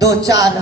2-4